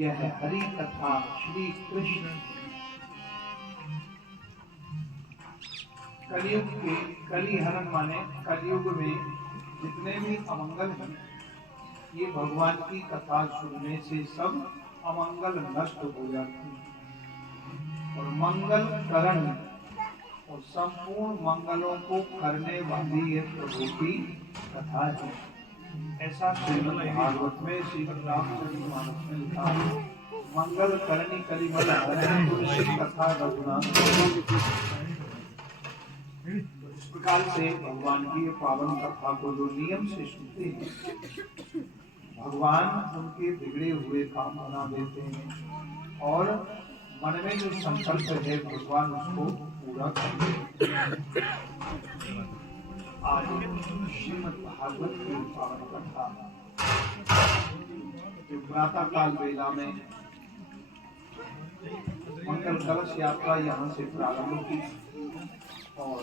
यह हरि कथा श्री कृष्ण कलयुग के कलिहरण माने कलयुग में जितने भी अमंगल हैं ये भगवान की कथा सुनने से सब अमंगल नष्ट हो जाते हैं और मंगल करण और संपूर्ण मंगलों को करने वाली ये प्रभु की कथा है। ऐसा श्रीमद् भागवत में श्रीमद् रामचरितमानस में लिखा है, मंगल करणी कलिमल हरण तुलसी कथा रघुनाथ। इस प्रकार से भगवान की पावन कथा को जो नियम से सुनते हैं भगवान उनके बिगड़े हुए काम बना देते हैं और मन में जो संकल्प है भगवान उसको पूरा करते हैं। आज श्रीमद् भागवत की पावन कथा जो प्रातः काल वेला में मंगल कलश यात्रा यहाँ से प्रारंभ की और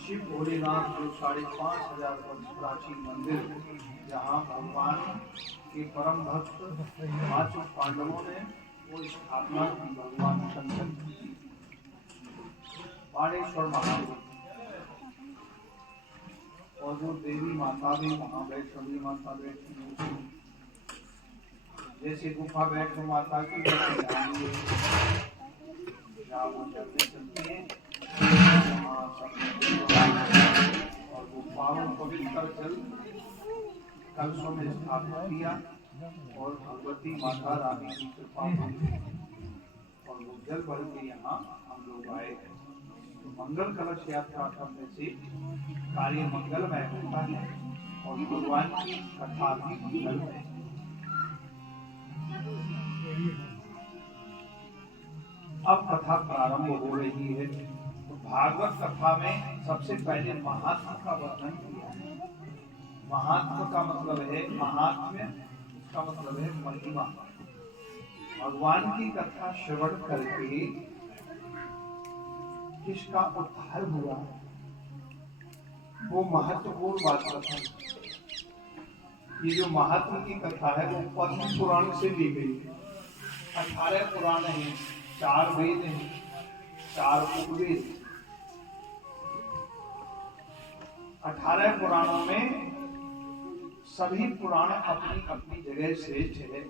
शिव भोलेनाथ जो 5,500 वर्ष प्राचीन मंदिर जहाँ भगवान के परम भक्त पांचों पांडवों ने वो स्थापना की भगवान शंकर की बाणेश्वर महादेव और जो देवी माता भी वहाँ वैष्णवी माता बैठी जैसे गुफा वैष्णो माता की चलती है और वो पावन पवित्र जल कलशों में स्थापित किया और भगवती माता रानी की कृपा हुई और वो जल भर के यहाँ हम लोग आए हैं। तो मंगल कलश यात्रा करने से कार्य मंगलमय होता है और भगवान की कथा भी मंगलमय है। अब कथा प्रारंभ हो रही है। तो भागवत कथा में सबसे पहले महात्मा का वर्णन किया है। महात्मा का मतलब है महात्म्य, इसका मतलब है महिमा। भगवान की कथा श्रवण करके जिसका उद्धार हुआ वो महत्वपूर्ण बात कथा। ये जो महात्मा की कथा है वो पद्म पुराण से ली गई है। 18 पुराण हैं, 4 वेद हैं, 4 उपवेद। 18 पुराणों में सभी पुराण अपनी अपनी जगह श्रेष्ठ है,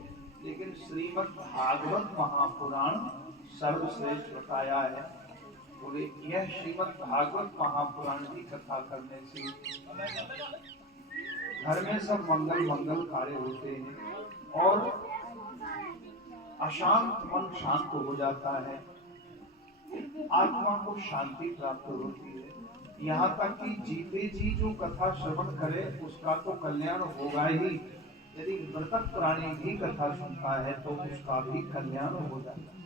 लेकिन श्रीमद् भागवत महापुराण सर्वश्रेष्ठ बताया है। बोले यह श्रीमद् भागवत महापुराण की कथा करने से घर में सब मंगल मंगल कार्य होते हैं और अशांत मन शांत हो जाता है, आत्मा को शांति प्राप्त होती है। यहाँ तक कि जीते जी जो कथा श्रवण करे उसका तो कल्याण होगा ही, यदि मृतक प्राणी भी कथा सुनता है तो उसका भी कल्याण हो जाता है।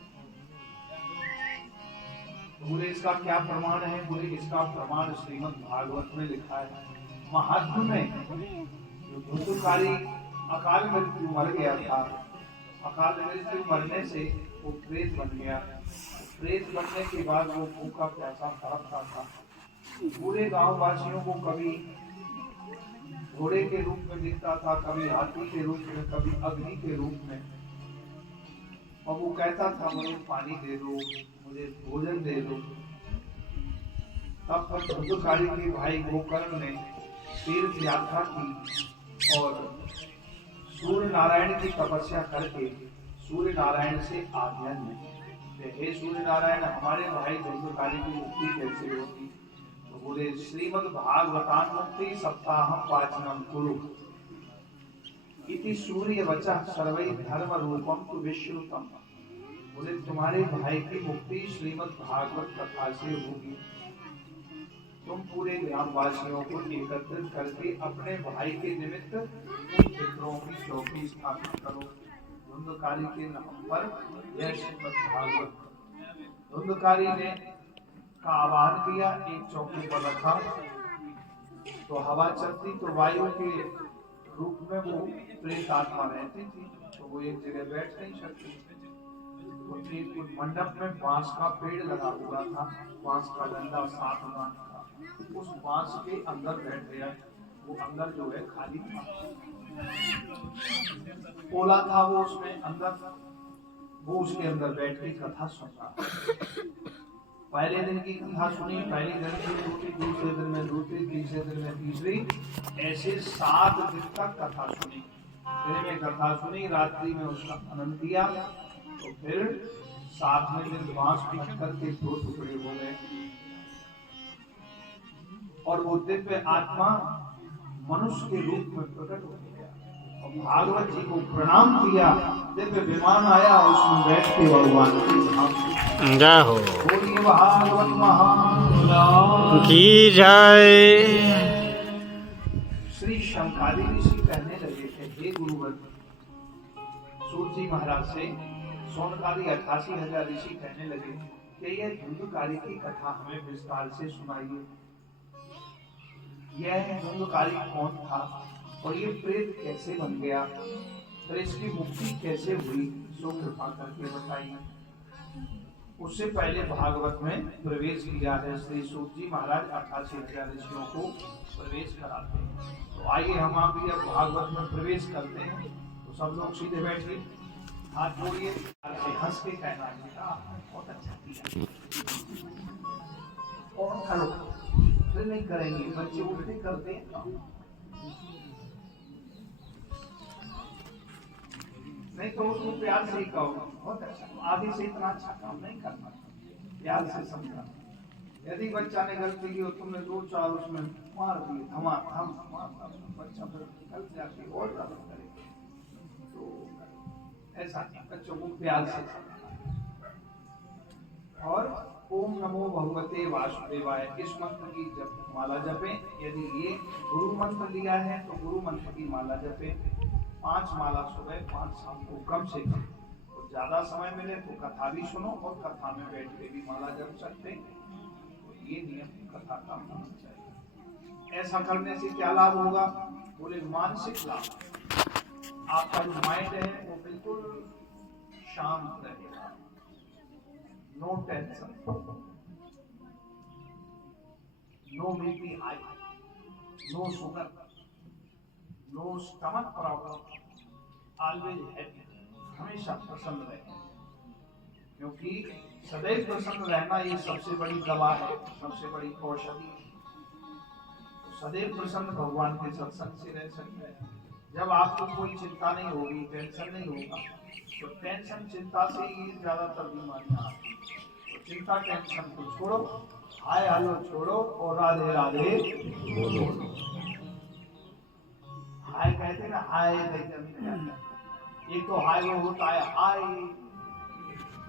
बोले इसका क्या प्रमाण है? बोले इसका प्रमाण श्रीमद् भागवत में लिखा है। महात्म में जो धुंधुकारी अकाल मृत्यु मर गया था, अकाल मृत्यु मरने से वो प्रेत बन गया। प्रेत बनने के बाद वो भूखा प्यासा तड़पता था। पूरे गांव वासियों को कभी घोड़े के रूप में दिखता था, कभी हाथी के रूप में, कभी अग्नि के रूप में, और वो कहता था मुझे पानी दे दो, मुझे भोजन दे दो। तब तक धुंधुकारी के भाई गोकर्ण ने तीर्थ यात्रा की और सूर्य नारायण की तपस्या करके सूर्य नारायण से आज्ञा ली, हे सूर्य नारायण हमारे भाई धुंधुकारी की मुक्ति कैसे होगी? तो बोले श्रीमद् भागवतान मुक्ति सप्ताहम वाचनम कुरु इति सूर्य वचः सर्वै धर्म रूपम तु विश्रुतम। बोले तुम्हारे भाई की मुक्ति श्रीमद् भागवत कथा से होगी। तुम पूरे ग्रामवासियों को एकत्रित करके अपने भाई के निमित्त उन पितरों की चौकी स्थापित करो। धुंधुकारी के नाम पर यह श्रीमद् भागवत। धुंधुकारी ने का आह्वान किया, एक चौकी पर रखा तो हवा चलती तो वायु के रूप में वो प्रेत आत्मा रहती थी, तो वो एक जगह बैठ नहीं सकती। उस मंडप में बांस का पेड़ लगा हुआ था, बांस का डंडा साथ में था, उस बांस के अंदर बैठ गया। वो अंदर जो है खाली था, ओला था वो उसमें अंदर, वो उसके अंदर बैठ के कथा सुन रहा। पहले दिन की कथा सुनी, पहले दिन की दूसरी, दूसरे दिन में दूसरी, तीसरे दिन में तीसरी, ऐसे 7 दिन तक कथा सुनी। दिन में कथा सुनी, रात्रि में उसका आनंद किया, तो फिर 7वें दिन बांस पत्थर के 2 टुकड़े हो गए और वो दिव्य आत्मा मनुष्य के रूप में प्रकट हो गया और भागवत जी को प्रणाम किया। दिव्य विमान आया और उसमें बैठ के भगवान की जय हो भागवत महान की जय। श्री शंकादि ऋषि कहने लगे थे, हे गुरुवर, सूत जी महाराज से सोनकादि 88,000 ऋषि कहने लगे कि यह धुंधुकारी की कथा हमें विस्तार से सुनाइए। यह धुंधुकारी कौन था और ये प्रेत कैसे बन गया, फिर इसकी मुक्ति कैसे हुई, सो कृपा करके बताइए। उससे पहले भागवत में प्रवेश किया है श्री सूत जी महाराज 88,000 ऋषियों को प्रवेश कराते हैं। तो आइए हम आप भी अब भागवत में प्रवेश करते हैं। तो सब लोग सीधे बैठिए, हाथ जोड़िए, हंस के कहना बहुत अच्छा किया और करो, फिर नहीं करेंगे, बच्चे उल्टे करते हैं नहीं तो उसको प्यार से ही कहो बहुत अच्छा, आगे से इतना अच्छा काम नहीं करना, प्यार से समझा। यदि बच्चा ने गलती की और तुमने 2-4 उसमें मार दिए धमाधम, बच्चा फिर गल जाके और ज्यादा करेगा, तो ऐसा बच्चों को प्यार से समझा। और ओम नमो भगवते वासुदेवाय इस मंत्र की जप माला जपें। यदि ये गुरु मंत्र लिया है तो गुरु मंत्र की माला जपें। 5 माला सुबह 5 शाम को कम से कम, और ज्यादा समय मिले तो कथा भी सुनो और कथा में बैठ के भी माला जप सकते। तो ये नियम कथा का होना चाहिए। ऐसा करने से क्या लाभ होगा? बोले मानसिक लाभ, आपका जो माइंड है वो बिल्कुल शांत रहेगा, no tension, no BP high, no sugar, no stomach problem, always happy, हमेशा प्रसन्न रहे, क्योंकि सदैव प्रसन्न रहना ये सबसे बड़ी दवा है, सबसे बड़ी औषधि। तो सदैव प्रसन्न भगवान के सत्संग से रह सकते हैं। जब आपको कोई चिंता नहीं होगी, टेंशन नहीं होगा, तो टेंशन चिंता से ही ज्यादातर बीमारियां आती हैं। तो चिंता टेंशन को छोड़ो, हाय हेलो छोड़ो और राधे राधे बोलो। हाय कहते ना, हाय एक तो हाय वो होता है हाय,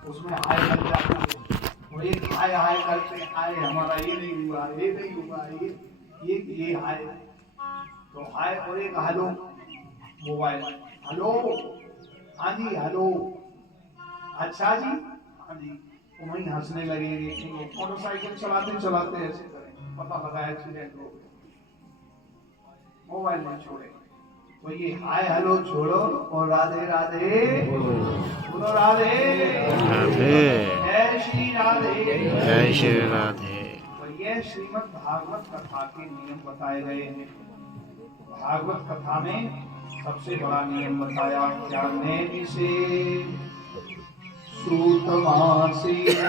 उसमें हाय लग जाती है, वो एक हाय हाय करते, हाय हमारा ये नहीं हुआ, ये नहीं हुआ, ये हाय। तो हाय और एक हेलो मोबाइल, हेलो, हाँ जी हेलो, अच्छा जी, हाँ जी। वहीं हंसने लगेंगे, मोटरसाइकिल चलाते चलाते ऐसे करें, पता लगा एक्सीडेंट हो गया, मोबाइल नहीं छोड़े। तो ये हाय हेलो छोड़ो और राधे राधे बोलो, राधे राधे, जय श्री राधे, जय श्री राधे। तो ये श्रीमद् भागवत कथा के नियम बताए गए हैं। भागवत कथा में सबसे बड़ा नियम बताया क्या, नैनि से सूतमासीन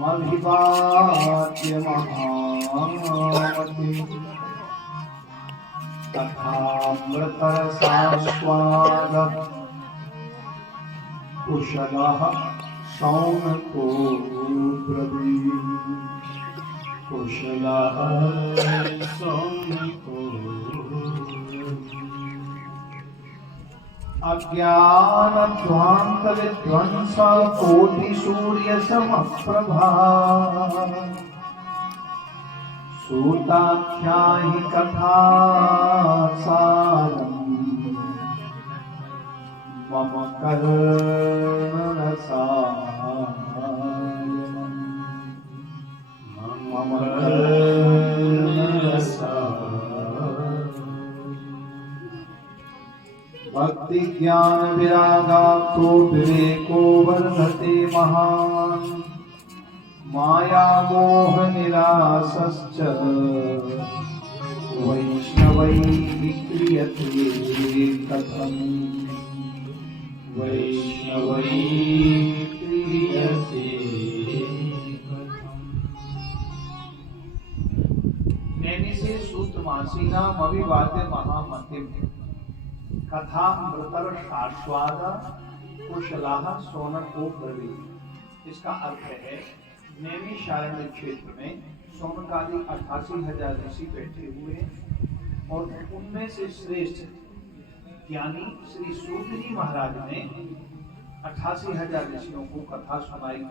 मभिवाद्य महामति कथामृतरसास्वाद कुशलः शौनको ब्रवीत्, कुशलः शौनको अज्ञानध्वान्त विध्वंस कोटि सूर्य समप्रभा, सूताख्याहि कथा सारम् मम कर्णरसायनम्, मम भक्ति ज्ञान विरागात्तो विवेको वर्धते महान्, माया मोह निरासश्च वैष्णवैः क्रियते कथम्, वैष्णवैः क्रियते कथम्। नैनि से सूत्रमासीनाम् अभिवाद्य महामतिम् कथा मृतर शाश्वाद कुशलाः शौनको ब्रवीत्। इसका अर्थ है, नैमिषारण्य क्षेत्र में शौनकादि 88,000 ऋषि बैठे हुए हैं और उनमें से श्रेष्ठ ज्ञानी श्री सूत जी महाराज ने 88,000 ऋषियों को कथा सुनाई।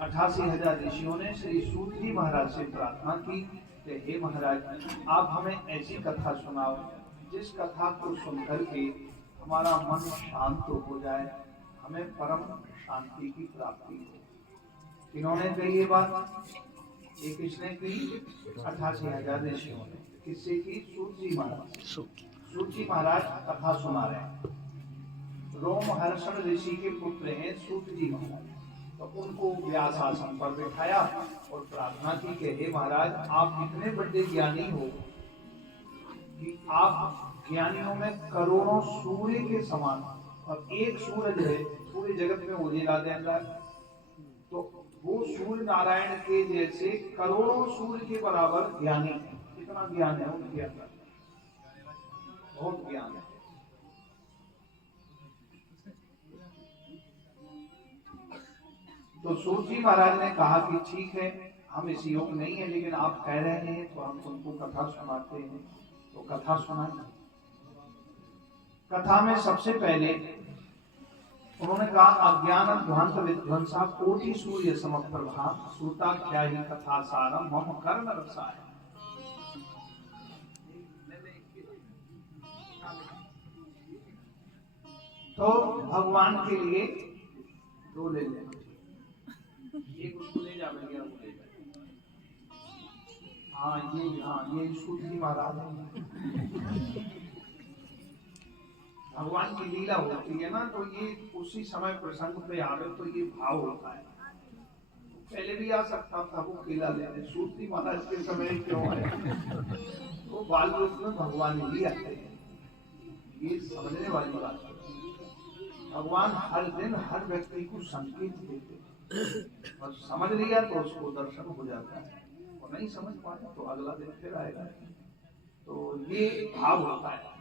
88,000 ऋषियों ने श्री सूत जी महाराज से प्रार्थना की कि हे महाराज, आप हमें ऐसी कथा सुनाओ जिस कथा को सुनकर के हमारा मन शांत हो जाए, हमें परम शांति की प्राप्ति हो। किन्होंने कही ये बात? ये किसने की? 88,000 ऋषियों ने। किससे की? सूत जी महाराज। सूत जी महाराज कथा सुना रहे हैं। रोमहर्षण ऋषि के पुत्र हैं सूत जी महाराज। तो उनको व्यास आसन पर बिठाया और प्रार्थना की कि हे महाराज, आप इतने बड़े ज्ञानी हो कि आप ज्ञानियों में करोड़ों सूर्य के समान, और एक सूरज है पूरे जगत में उजिला देता है, तो वो सूर्य नारायण के जैसे करोड़ों सूर्य के बराबर ज्ञानी है। कितना ज्ञान है उनके अंदर, बहुत ज्ञान है। तो सूत जी महाराज ने कहा कि ठीक है, हम इस योग नहीं है, लेकिन आप कह रहे हैं तो हम तुमको कथा सुनाते हैं। तो कथा सुनाई। कथा में सबसे पहले उन्होंने कहा, अज्ञान ध्वांत विध्वंसा कोटि सूर्य समप्रभा, सूताख्याहि कथा सारम मम कर्ण रसाय। तो भगवान के लिए दो ले लेना, एक उसको ले जा भैया, वो ले जा। हाँ ये सूत जी महाराज है। भगवान की लीला होती है ना, तो ये उसी समय प्रसंग पे आवे तो ये भाव होता है। पहले भी आ सकता था वो केला लेने, सूत जी महाराज के समय क्यों आए? तो बाल रूप में भगवान ही आते हैं, ये समझने वाली बात है। भगवान हर दिन हर व्यक्ति को संकेत देते हैं, और समझ लिया तो उसको दर्शन हो जाता है, और नहीं समझ पाया तो अगला दिन फिर आएगा। तो ये भाव होता है।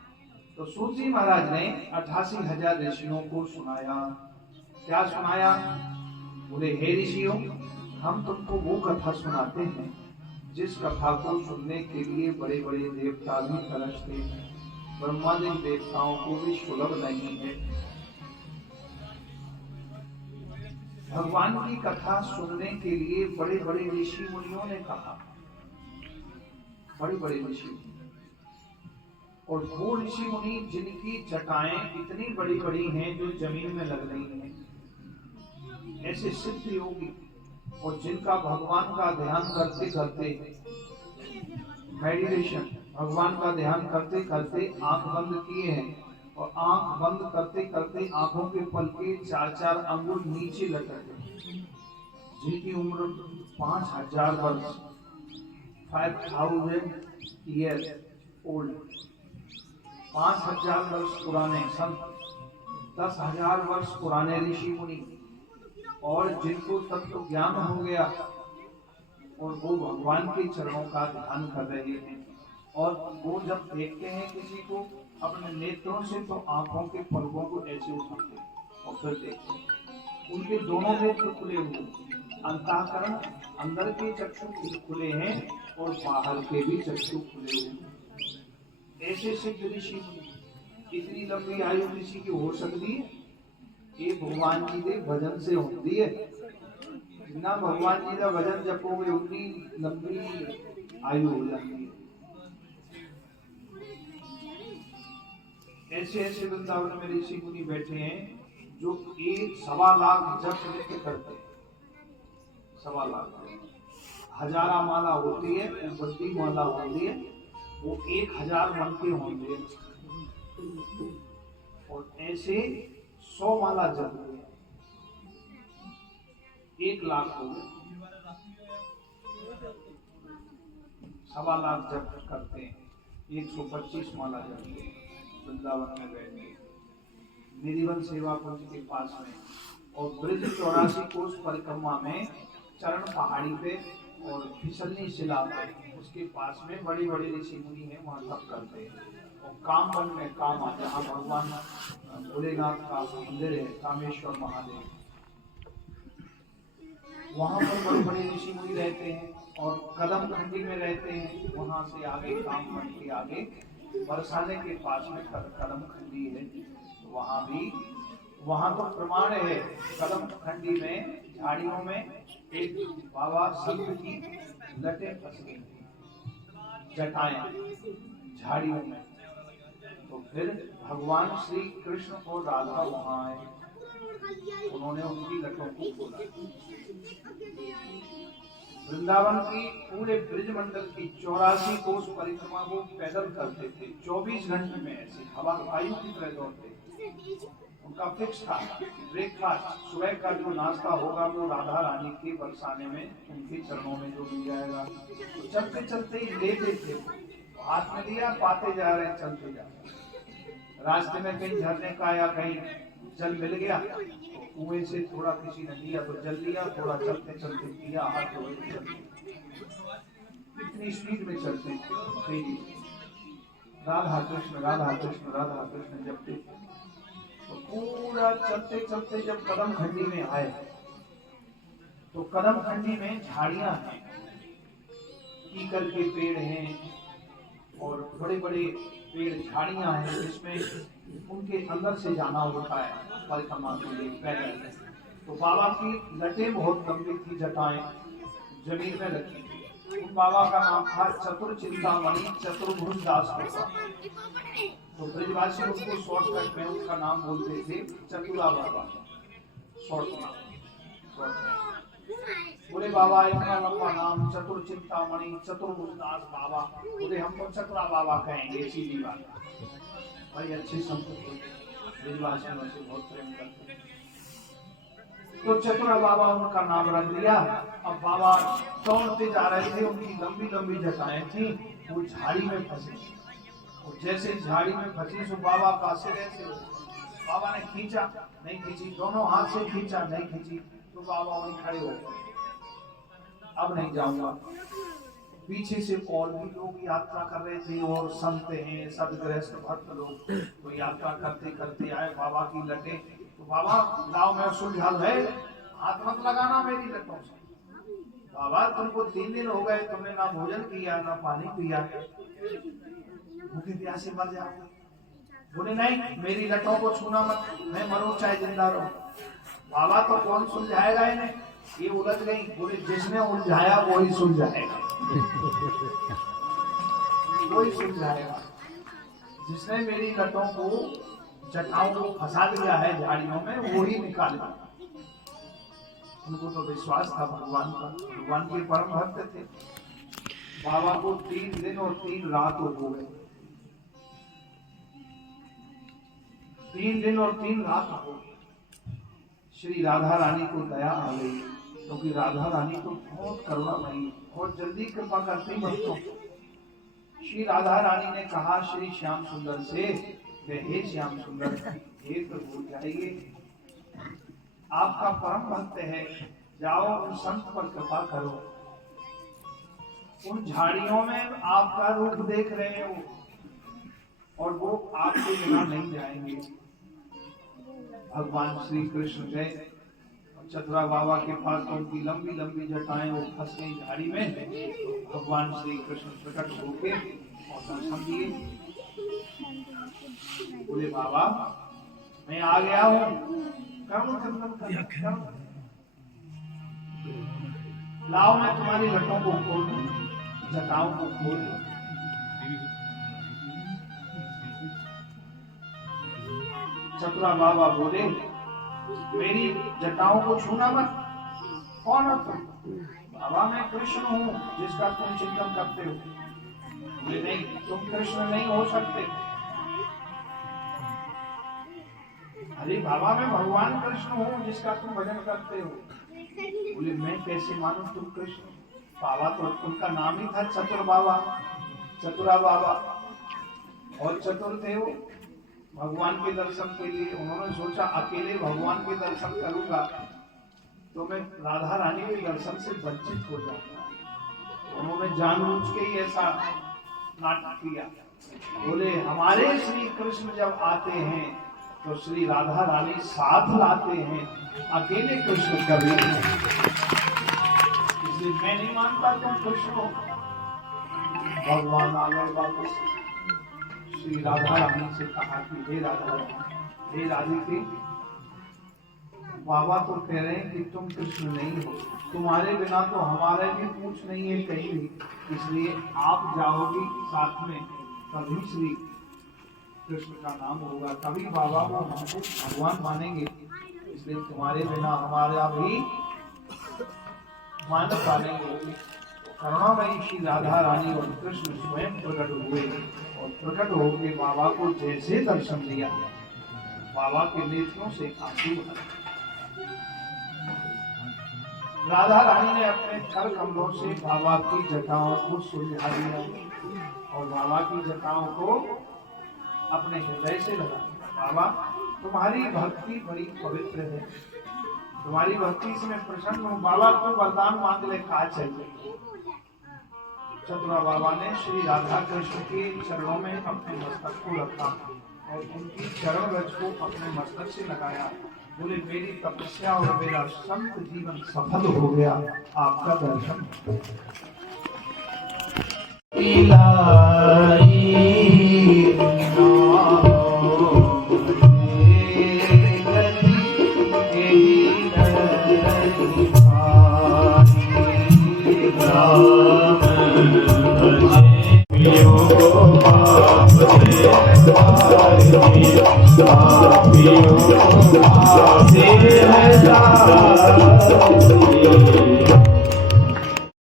तो सूत जी महाराज ने 88,000 ऋषियों को सुनाया। क्या सुनाया? बोले, हे ऋषियों, हम तुमको वो कथा सुनाते हैं जिस कथा को सुनने के लिए बड़े बड़े देवता भी तरसते हैं, ब्रह्मादि देवताओं को भी सुलभ नहीं है। भगवान की कथा सुनने के लिए बड़े बड़े ऋषि मुनियों ने कहा, बड़े बड़े ऋषि मुनि, और वो ऋषि मुनि जिनकी जटाएं इतनी बड़ी बड़ी हैं जो जमीन में लग रही हैं, ऐसे सिद्ध योगी, और जिनका भगवान का ध्यान करते करते, मेडिटेशन, भगवान का ध्यान करते करते आंख बंद किए हैं, और आंख बंद करते करते आंखों के पलके 4-4 अंगुल नीचे लटक गए, जिनकी उम्र 5000 वर्ष, 5000 ईयर ओल्ड, 5000 वर्ष पुराने संत, 10,000 वर्ष पुराने ऋषि मुनि, और जिनको तत्व ज्ञान हो गया, और वो भगवान के चरणों का ध्यान कर रहे हैं। और वो जब देखते हैं किसी को अपने नेत्रों से, तो आंखों के पलकों को ऐसे उठाते और फिर देखते हैं, उनके दोनों नेत्र खुले हुए, अंतःकरण, अंदर के चक्षु खुले हैं और बाहर के भी चक्षु खुले हुए। ऐसे सिद्ध ऋषि, इतनी लंबी आयु किसी की हो सकती है? ये भगवान जी के भजन से होती है। जितना भगवान जी का भजन जपोगे उतनी लंबी आयु हो जाती है। ऐसे ऐसे वृंदावन में ऋषि मुनि बैठे हैं जो 1.25 लाख जप नित्य करते हैं। 1.25 लाख, हजारा माला होती है, बद्दी माला होती है, वो 1000 मन के होंगे, और ऐसे 100 माला जप, 1 लाख हो गए, 1.25 लाख जप करते हैं, 125 माला जप वृंदावन में बैठ के निधिवन सेवा कुंज के पास में, और ब्रिज 84 कोस परिक्रमा में चरण पहाड़ी पे और फिसलनी शिला पे, उसके पास में बड़ी बड़ी ऋषि मुनि हैं, वहाँ तप करते हैं। और काम वन में काम, जहाँ भगवान भोलेनाथ का मंदिर है, कामेश्वर महादेव, वहाँ पर बड़े बड़े ऋषि मुनि रहते हैं, और कदम खंडी में रहते हैं। वहाँ से आगे काम वन के आगे बरसाने के पास में कदम खंडी है, वहाँ भी, वहाँ तो प्रमाण है, कदम खंडी में झाड़ियों में एक बाबा संत की लटें फंस गई, जटाएं झाड़ियों में, तो फिर भगवान श्री कृष्ण और राधा वहाँ आए, उन्होंने उनकी लटों को खोला। वृंदावन की पूरे ब्रिज मंडल की 84 कोस परिक्रमा वो पैदल करते थे, 24 घंटे में, ऐसे हवा वायु की तरह दौड़ते। उनका फिक्स था ब्रेकफास्ट, सुबह का जो नाश्ता होगा वो राधा रानी के बरसाने में, उनके चरणों में जो मिल जाएगा। तो चलते चलते ही लेते थे, हाथ में लिया, पाते जा रहे, चलते जा रहे। रास्ते में कहीं झरने का या कहीं जल मिल गया, कुएं से थोड़ा किसी ने लिया तो जल लिया, थोड़ा चलते चलते पिया, हाथ धोए चलते, इतनी स्पीड में चलते राधा कृष्ण राधा कृष्ण राधा कृष्ण जपते। तो पूरा चलते चलते जब कदम खंडी में आए, तो कदम खंडी में झाड़ियां हैं, कीकर के पेड़ हैं, और बड़े बड़े पेड़ झाड़ियां हैं, जिसमें उनके अंदर से जाना होता है परिक्रमा के लिए पैदल। तो बाबा की लटें बहुत लंबी थी, जटाएं जमीन में रखी थी। उन बाबा का नाम था चतुर चिंतामणि चतुर्भुज दास बाबा। तो ब्रजवासी उसको शॉर्टकट में उसका नाम बोलते थे चतुरा बाबा, शॉर्ट नाम। बोले बाबा इतना लंबा नाम, चतुर चिंतामणि चतुर्भुज दास बाबा, बोले हम तो चतुरा बाबा कहेंगे, सीधी बात। भाई अच्छे संत ब्रजवासियों से बहुत प्रेम करते, तो चतुरा बाबा उनका नाम रख दिया। अब बाबा दौड़ते जा रहे थे, उनकी लंबी लंबी जटाएं थी, वो झाड़ी में फंसी, और जैसे झाड़ी में फंसी तो बाबा पासे ऐसे, बाबा ने खींचा, नहीं खींची, दोनों हाथ से खींचा, नहीं खींची, तो बाबा वहीं खड़े हो गए, अब नहीं जाऊंगा। पीछे से और भी लोग यात्रा कर रहे थे, और संत हैं, सदगृहस्थ भक्त लोग, तो यात्रा करते करते आए बाबा की लटे। तो बाबा गाँव में सुलझाल है, हाथ मत लगाना मेरी लटों से। बाबा तुमको 3 दिन हो गए, तुमने ना भोजन किया ना पानी पिया, भूखे प्यासे मर जाओगे। बोले नहीं, मेरी लटों को छूना मत, मैं मरूं चाहे जिंदा रहूं। बाबा तो कौन सुलझाएगा इन्हें, ये उलझ गई। बोले जिसने उलझाया वही सुलझाएगा, वही सुलझाएगा। जिसने मेरी लटों को, जटाओं को फंसा दिया है झाड़ियों में, वही निकालेगा। उनको तो विश्वास था भगवान का, भगवान के परम भक्त थे। बाबा को 3 दिन और 3 रात हो गए, 3 दिन और 3 रात हो गए। श्री राधा रानी को दया आ गई, क्योंकि राधा रानी तो बहुत करुणामयी, बहुत जल्दी कृपा करती भक्तों। श्री राधा रानी ने कहा श्री श्याम सुंदर से, हे श्याम सुंदर, हे प्रभु जाइए, आपका परम भक्त है, जाओ उन संत पर कृपा करो। उन झाड़ियों में आपका रूप देख रहे हो और वो आपके बिना नहीं जाएंगे। भगवान श्री कृष्ण गए, चतुरा बाबा के पास तो उनकी लंबी लंबी जटाएं वो फंस गई झाड़ी में। तो भगवान श्री कृष्ण प्रकट होके और दर्शन दिए। बोले बाबा मैं आ गया हूँ, लाओ मैं तुम्हारी लटों को खोल दूं, जटाओं को खोल दूं। चतुरा बाबा बोले मेरी जटाओं को छूना मत। कौन हो तुम? बाबा मैं कृष्ण हूँ जिसका तुम चिंतन करते हो। बोले नहीं, तुम कृष्ण नहीं हो सकते। अरे बाबा मैं भगवान कृष्ण हूँ जिसका तुम भजन करते हो। बोले मैं कैसे मानूं तुम कृष्ण? बाबा तो उनका नाम ही था चतुर बाबा, चतुरा बाबा, और चतुर थे वो। भगवान के दर्शन के लिए उन्होंने सोचा अकेले भगवान के दर्शन करूंगा तो मैं राधा रानी के दर्शन से वंचित हो जाऊंगा। उन्होंने जानबूझ के ही ऐसा नाटक किया। बोले हमारे श्री कृष्ण जब आते हैं तो श्री राधा रानी साथ लाते हैं, अकेले कृष्ण कभी नहीं। इसलिए मैं नहीं मानता तुम कृष्ण हो। भगवान आ गए वापस। श्री राधा रानी से कहा कि हे राधा रानी, हे राधिके, बाबा तो कह रहे हैं कि तुम कृष्ण नहीं हो, तुम्हारे बिना तो हमारे भी पूछ नहीं है कहीं भी, इसलिए आप जाओगी साथ में तभी श्री कृष्ण का नाम होगा, तभी बाबा वो हमको भगवान मानेंगे। इसलिए तुम्हारे बिना हमारा भी मान्यता नहीं होगी। करुणामयी श्री राधा रानी और कृष्ण स्वयं प्रकट हुए और प्रकट होकर बाबा को जैसे दर्शन दिया, बाबा के नेत्रों से आंसू बहे। राधा रानी ने अपने कर कमलों से बाबा की जटाओं को सुलझा दिया और बाबा की जटाओं को अपने हृदय से लगा। बाबा तुम्हारी भक्ति बड़ी पवित्र है, तुम्हारी भक्ति से मैं प्रसन्न हूँ। बाबा को वरदान मांग ले, कहा चाहिए। चतुरा बाबा ने श्री राधा कृष्ण के चरणों में अपने मस्तक को रखा और उनकी चरण रज को अपने मस्तक से लगाया। बोले मेरी तपस्या और मेरा संत जीवन सफल हो गया, आपका दर्शन।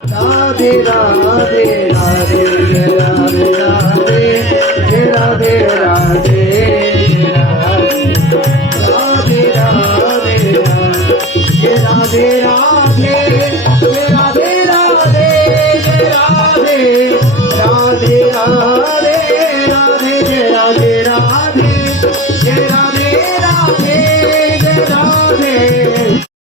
राधे राधे राधे राधे राधे राधे राधे राधे राधे राधे राधे राधे राधे राधे